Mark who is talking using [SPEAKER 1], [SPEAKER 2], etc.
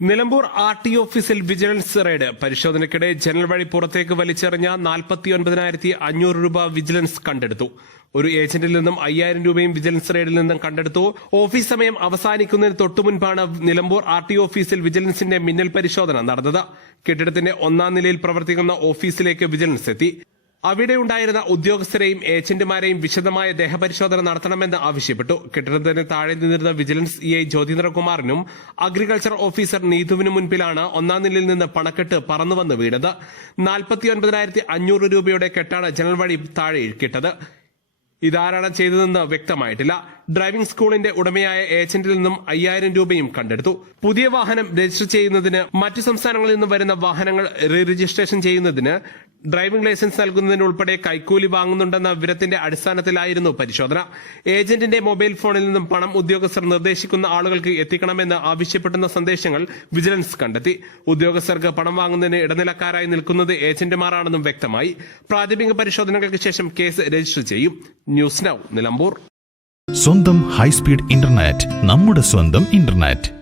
[SPEAKER 1] Nilambur R T ഓഫീസിൽ vigilance raid. പരിശോധനയ്ക്കിടെ ജനൽ വഴി പുറത്തേക്ക് വലിച്ചെറിഞ്ഞ നാൽപ്പത്തി ഒൻപതിനായിരത്തി അഞ്ഞൂറ് രൂപ വിജിലൻസ് കണ്ടെടുത്തു. ഒരു ഏജന്റിൽ നിന്നും അയ്യായിരം രൂപയും വിജിലൻസ് റെയ്ഡിൽ നിന്നും കണ്ടെടുത്തു. ഓഫീസ് സമയം അവസാനിക്കുന്നതിന് തൊട്ടുമുൻപാണ് നിലമ്പൂർ ആർ ടി ഓഫീസിൽ വിജിലൻസിന്റെ മിന്നൽ പരിശോധന നടന്നത്. കെട്ടിടത്തിന്റെ ഒന്നാം നിലയിൽ പ്രവർത്തിക്കുന്ന ഓഫീസിലേക്ക് വിജിലൻസ് എത്തി. അവിടെ ഉണ്ടായിരുന്ന ഉദ്യോഗസ്ഥരെയും ഏജന്റുമാരെയും വിശദമായ ദേഹപരിശോധന നടത്തണമെന്ന് ആവശ്യപ്പെട്ടു. കെട്ടിടത്തിന് താഴെ നിന്നിരുന്ന വിജിലൻസ് ഇ ഐ ജ്യോതിന്ദ്രകുമാറിനും അഗ്രികൾച്ചർ ഓഫീസർ നീതുവിനും മുൻപിലാണ് ഒന്നാം നിലയിൽ നിന്ന് പണക്കെട്ട് പറന്നുവന്ന് വീണത്. നാൽപ്പത്തിയൊൻപതിനായിരത്തി അഞ്ഞൂറ് രൂപയുടെ കെട്ടാണ് ജനൽ വഴി താഴെ ഇഴുക്കിട്ടത് ഇതാരാണ് ചെയ്തതെന്ന് വ്യക്തമായിട്ടില്ല. ഡ്രൈവിംഗ് സ്കൂളിന്റെ ഉടമയായ ഏജന്റിൽ നിന്നും അയ്യായിരം രൂപയും കണ്ടെടുത്തു. പുതിയ വാഹനം രജിസ്റ്റർ ചെയ്യുന്നതിന് മറ്റു സംസ്ഥാനങ്ങളിൽ നിന്ന് വരുന്ന വാഹനങ്ങൾ റീ രജിസ്ട്രേഷൻ ചെയ്യുന്നതിന് ഡ്രൈവിംഗ് ലൈസൻസ് നൽകുന്നതിന് ഉൾപ്പെടെ കൈക്കൂലി വാങ്ങുന്നുണ്ടെന്ന വിവരത്തിന്റെ അടിസ്ഥാനത്തിലായിരുന്നു പരിശോധന. ഏജന്റിന്റെ മൊബൈൽ ഫോണിൽ നിന്നും പണം ഉദ്യോഗസ്ഥർ നിർദ്ദേശിക്കുന്ന ആളുകൾക്ക് എത്തിക്കണമെന്ന് ആവശ്യപ്പെടുന്ന സന്ദേശങ്ങൾ വിജിലൻസ് കണ്ടെത്തി. ഉദ്യോഗസ്ഥർക്ക് പണം വാങ്ങുന്നതിന് ഇടനിലക്കാരായി നിൽക്കുന്നത് ഏജന്റുമാരാണെന്നും വ്യക്തമായി. പ്രാഥമിക പരിശോധനകൾക്ക് ശേഷം കേസ് രജിസ്റ്റർ ചെയ്യും. News now Nilambur.
[SPEAKER 2] സ്വന്തം ഹൈസ്പീഡ് ഇന്റർനെറ്റ് നമ്മുടെ സ്വന്തം ഇന്റർനെറ്റ്.